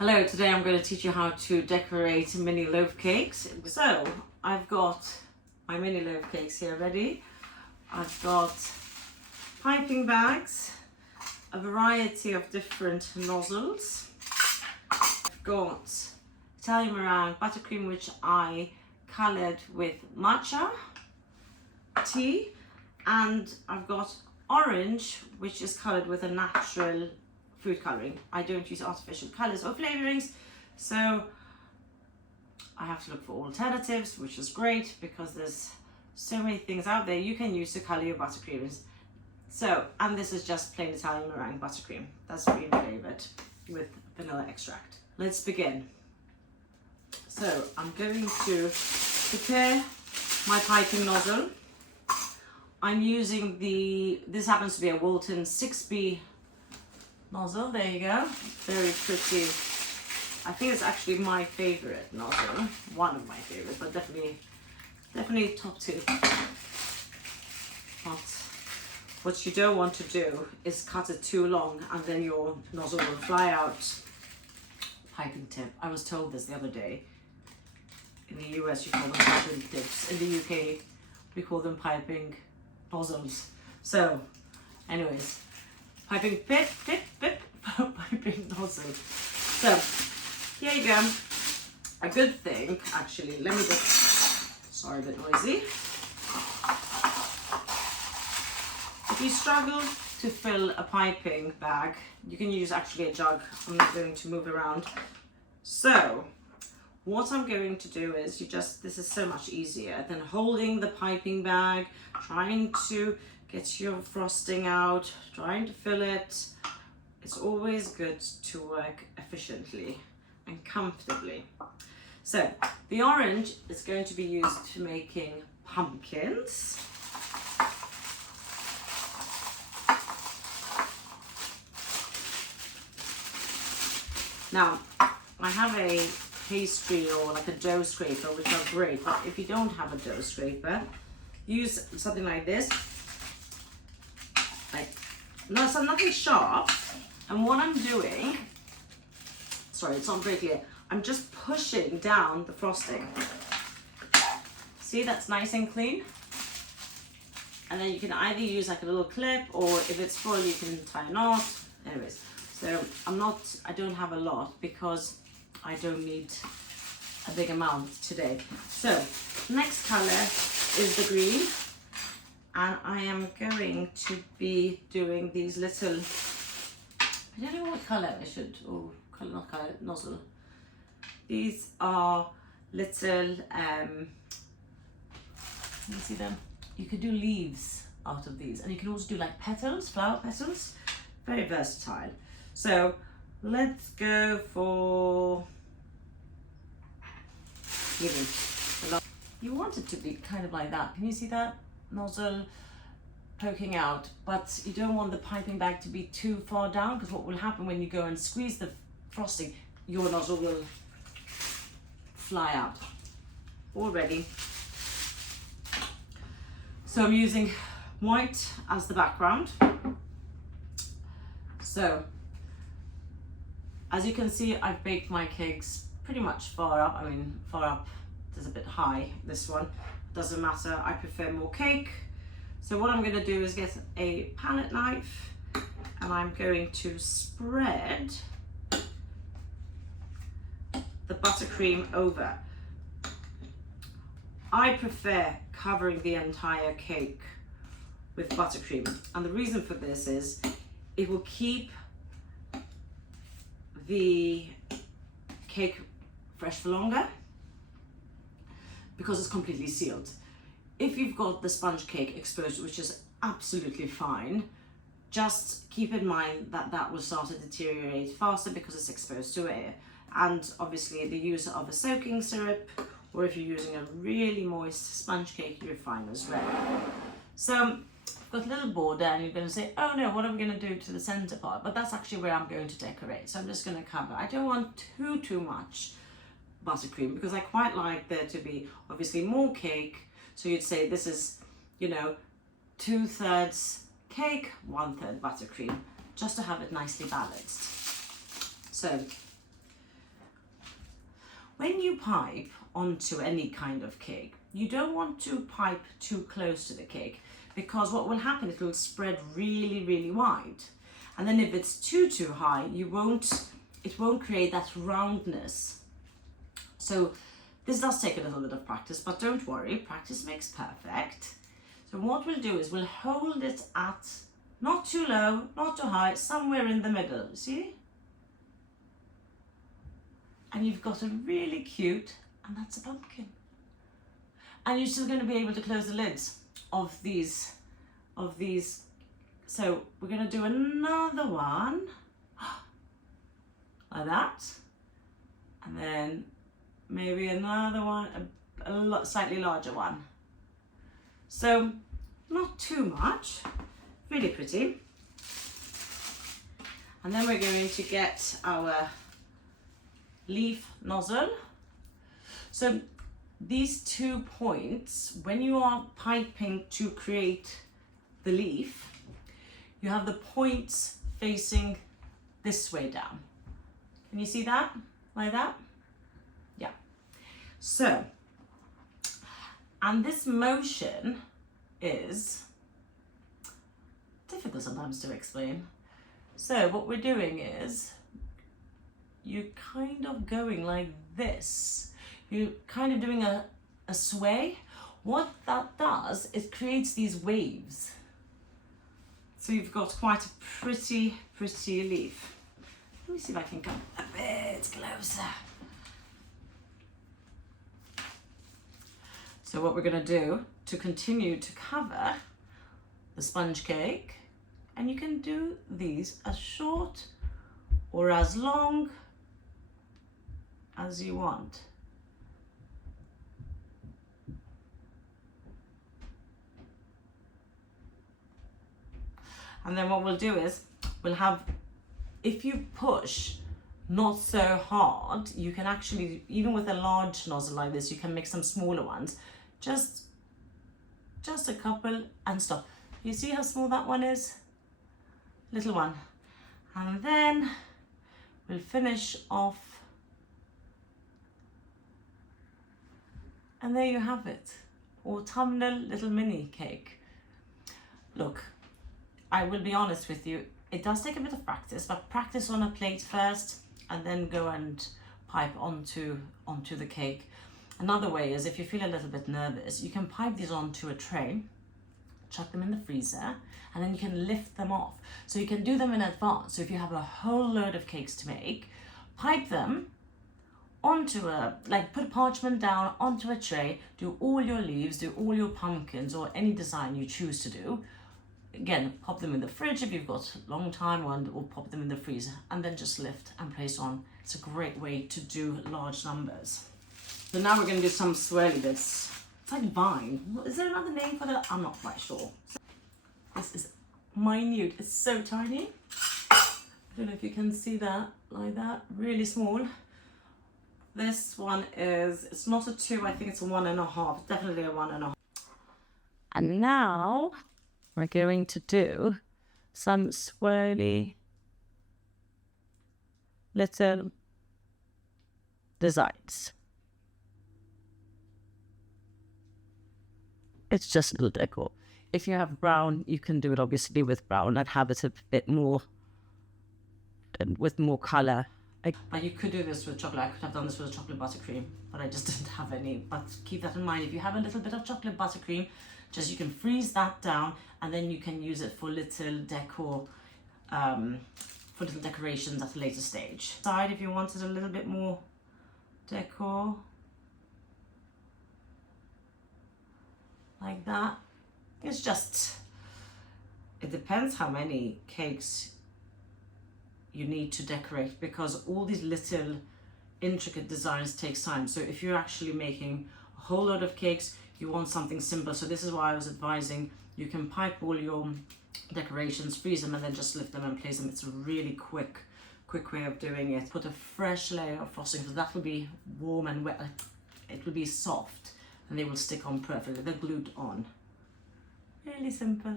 Hello, today I'm going to teach you how to decorate mini loaf cakes. So I've got my mini loaf cakes here ready. I've got piping bags, a variety of different nozzles. I've got Italian meringue buttercream, which I coloured with matcha tea, and I've got orange, which is coloured with a natural food colouring. I don't use artificial colours or flavourings, so I have to look for alternatives, which is great because there's so many things out there you can use to colour your buttercreams. So, and this is just plain Italian meringue buttercream. That's really flavoured with vanilla extract. Let's begin. So I'm going to prepare my piping nozzle. I'm using this happens to be a Walton 6B nozzle. There you go. Very pretty. I think it's actually my favorite nozzle. One of my favorites, but definitely top two. But what you don't want to do is cut it too long and then your nozzle will fly out. Piping tip. I was told this the other day. In the US you call them piping tips. In the UK we call them piping nozzles. So anyways, piping piping nozzle. So here you go. A good thing, actually, let me just, sorry, a bit noisy. If you struggle to fill a piping bag, you can use actually a jug. I'm not going to move around. So what I'm going to do is this is so much easier than holding the piping bag, trying to get your frosting out, trying to fill it. It's always good to work efficiently and comfortably. So the orange is going to be used to making pumpkins. Now, I have a pastry or like a dough scraper, which are great, but if you don't have a dough scraper, use something like this. So nothing sharp, and what I'm doing, sorry, it's not very clear, I'm just pushing down the frosting. See, that's nice and clean. And then you can either use like a little clip, or if it's full, you can tie a knot. Anyways, so I don't have a lot because I don't need a big amount today. So next color is the green. And I am going to be doing these little, I don't know what colour I should, not colour, nozzle. These are little, can you see them? You could do leaves out of these, and you can also do like petals, flower petals. Very versatile. So let's go for, you want it to be kind of like that. Can you see that? Nozzle poking out, but you don't want the piping bag to be too far down, because what will happen when you go and squeeze the frosting, your nozzle will fly out. All ready. So I'm using white as the background. So as you can see, I've baked my cakes pretty much far up. Far up is a bit high, this one. Doesn't matter, I prefer more cake. So what I'm going to do is get a palette knife, and I'm going to spread the buttercream over. I prefer covering the entire cake with buttercream, and the reason for this is it will keep the cake fresh for longer, because it's completely sealed. If you've got the sponge cake exposed, which is absolutely fine, just keep in mind that that will start to deteriorate faster because it's exposed to air. And obviously the use of a soaking syrup, or if you're using a really moist sponge cake, you're fine as well. So I've got a little border, and you're going to say, oh no, what am I going to do to the center part? But that's actually where I'm going to decorate. So I'm just going to cover. I don't want too much buttercream, because I quite like there to be obviously more cake. So you'd say this is, 2/3 cake, 1/3 buttercream, just to have it nicely balanced. So When you pipe onto any kind of cake, you don't want to pipe too close to the cake, because what will happen, it will spread really, really wide. And then if it's too high, it won't create that roundness. So this does take a little bit of practice, but don't worry, practice makes perfect. So what we'll do is we'll hold it at not too low, not too high, somewhere in the middle, see? And you've got a really cute, and that's a pumpkin. And you're still going to be able to close the lids of these. So we're going to do another one like that, and then maybe another one, a slightly larger one. So not too much, really pretty. And then we're going to get our leaf nozzle. So these 2 points, when you are piping to create the leaf, you have the points facing this way down. Can you see that? Like that? Yeah. So, and this motion is difficult sometimes to explain. So what we're doing is, you're kind of going like this. You're kind of doing a sway. What that does, it creates these waves. So you've got quite a pretty leaf. Let me see if I can come a bit closer. So what we're going to do to continue to cover the sponge cake, and you can do these as short or as long as you want. And then what we'll do is, we'll have, if you push not so hard, you can actually, even with a large nozzle like this, you can make some smaller ones. Just a couple and stop. You see how small that one is? Little one. And then we'll finish off. And there you have it. Autumnal little mini cake. Look, I will be honest with you, it does take a bit of practice, but practice on a plate first and then go and pipe onto the cake. Another way is, if you feel a little bit nervous, you can pipe these onto a tray, chuck them in the freezer, and then you can lift them off. So you can do them in advance. So if you have a whole load of cakes to make, pipe them onto put parchment down onto a tray, do all your leaves, do all your pumpkins, or any design you choose to do. Again, pop them in the fridge if you've got a long time, or pop them in the freezer, and then just lift and place on. It's a great way to do large numbers. So now we're going to do some swirly bits. It's like vine. Is there another name for that? I'm not quite sure. This is minute. It's so tiny. I don't know if you can see that, like that. Really small. This one is, it's not a 2, I think it's a 1.5. Definitely a 1.5. And now we're going to do some swirly little designs. It's just a little decor. If you have brown, you can do it obviously with brown and have it a bit more, with more colour. You could do this with chocolate. I could have done this with chocolate buttercream, but I just didn't have any. But keep that in mind. If you have a little bit of chocolate buttercream, just you can freeze that down, and then you can use it for little decor, for little decorations at a later stage. Side, if you wanted a little bit more decor, like that. It's just, it depends how many cakes you need to decorate, because all these little intricate designs takes time. So if you're actually making a whole lot of cakes, you want something simple. So this is why I was advising, you can pipe all your decorations, freeze them, and then just lift them and place them. It's a really quick way of doing it. Put a fresh layer of frosting, so that will be warm and wet. It will be soft and they will stick on perfectly. They're glued on. Really simple.